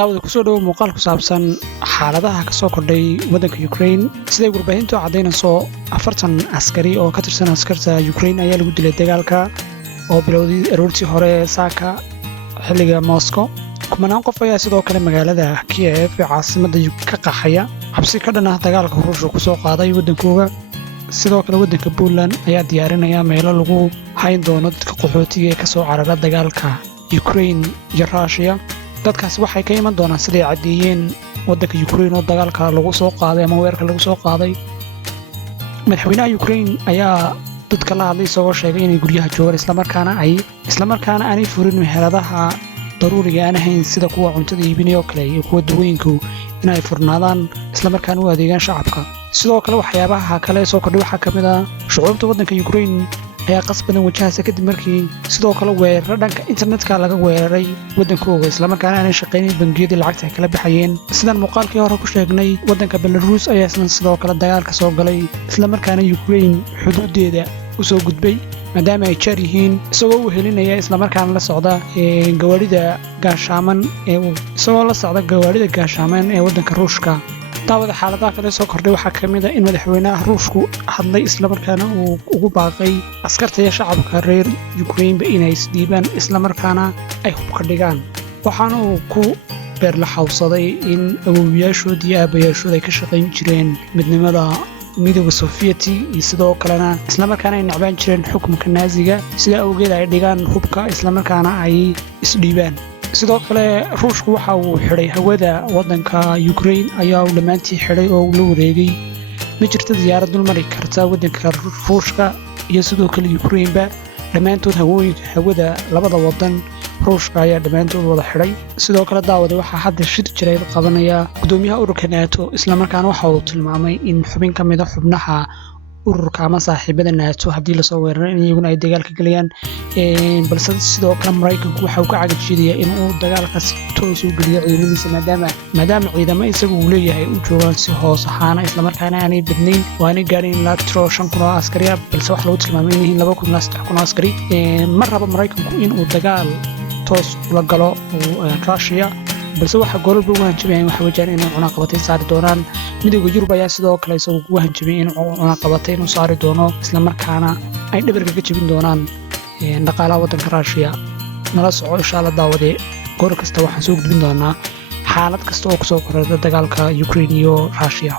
daawada kusoo dhawo muuqaal ku saabsan xaaladaha ka soo kordhay waddanka Ukraine siday warbaahintu cadeynayso 40 askari oo ka tirsan askarta Ukraine ayaa lagu dilay dagaalka oo bilowday aroortii hore saaka xilliga Moscow kumanaan qof ayaa sidoo kale magaalada Kiev ee caasimadda ka qaxaya xabsi ka dhan ah dagaalka Ruushka ku soo qaaday waddankooda sidoo kale waddanka Poland ayaa diyaarinaya meelo lagu hayn doono dadka qaxootiga ee ka soo carara dagaalka Ukraine iyo Russia dadkaas waxay ka iman doonaan siday cadeeyeen waddanka Ukraine oo dagaalka lagu soo qaaday ama weerarka lagu soo qaaday madaxweynaha Ukraine ayaa dadka la hadlay isagoo sheegay inay guryaha joogaan isla markaana aanay furin meheradaha daruuriga aan ahayn sida kuwa cuntada iibinaya oo kale iyo kuwa dawooyinku inay furnaadaan isla markaana u adeegaan shacabka sidoo kale waxyaabaha kale soo kordhay waxaa ka mid ah shucuubta waddanka Ukraine ayaa qasbadan wajahaysa kadib markii sidoo kale weerar dhanka internetka laga weeraray waddankooda isla markaana aanay shaqeynin bangiyada lacagta ay kala baxayeen sidan muuqaalkii hore ku sheegnay waddanka Belarus ayaa sidoo kale dagaalka soo galay isla markaana Ukraine xuduudeeda u soo gudbay maadaama ay jaar yihiin isagoo u helinaya isla markaana la socda gawaarida gaashaaman ee waddanka Ruushka daawada xaaladaha kale soo kordhay waxaa ka mid ah in madaxweynaha Ruushku hadlay isla markaana uu ugu baaqay askarta iyo shacabka reer Ukraine inay isdiibaan isla markaana ay hubka dhigaan waxaana uu ku beerlaxawsaday in awoowayaashood iyo aabayaashood ay ka shaqayn jireen midnimada midowga Sovieti iyo sidoo kalena isla markaana ay nacbaan jireen xukunka Naaziga sida awgeed ay dhigaan hubka isla markaana ay isdhiibaan sidoo kale Ruushku waxa uu xiray hawada waddanka Ukraine ayaa uu dhamaantii xiray oo uu la wareegay ma jirto diyaarad dul mari karta waddanka Ruushka iyo sidoo kale Ukraine ba dhamaantood hawada labada waddan Ruushka ayaa dhamaantood wada xiray sidoo kale daawada waxa hadda shir jiray qabanaya gudoomiyaha ururka NATO isla markaana waxa uu tilmaamay in xubin ka mid ah xubnaha ururka ama saaxiibada NATO hadii la soo weeraro in iyaguna ay dagaalka galayaan balse sidoo kale Mareykanku waxa uu ka cagajidaya in uu dagaalkaas toos u geliyo ciidamadiisa maadaama ciidamo isagu uu leeyahay uu joogaan si hoos ahaana isla markaana aanay badnayn waana gaarin ilaa 5,000 oo askari ah balse waxa lagu tilmaamay in 2,000 ilaa 3,000 askari mar raba Mareykanku in uu dagaal toos ula galo Russia balse waxa gobolka ugu hanjabay waxa wajaan inay cunaqabatay saari doonaan midowga Yurub ayaa sidoo kale isagu ugu hanjabay in cunaqabatay inuu saari doono isla markaana ay dhabarka ka jabin doonaan dhaqaalaha waddanka Russia nala soco insha Allah daawade goor kasta waxaan soo gudbin doonaa xaalad kasta oo ku soo kororda dagaalka Ukraine iyo Russia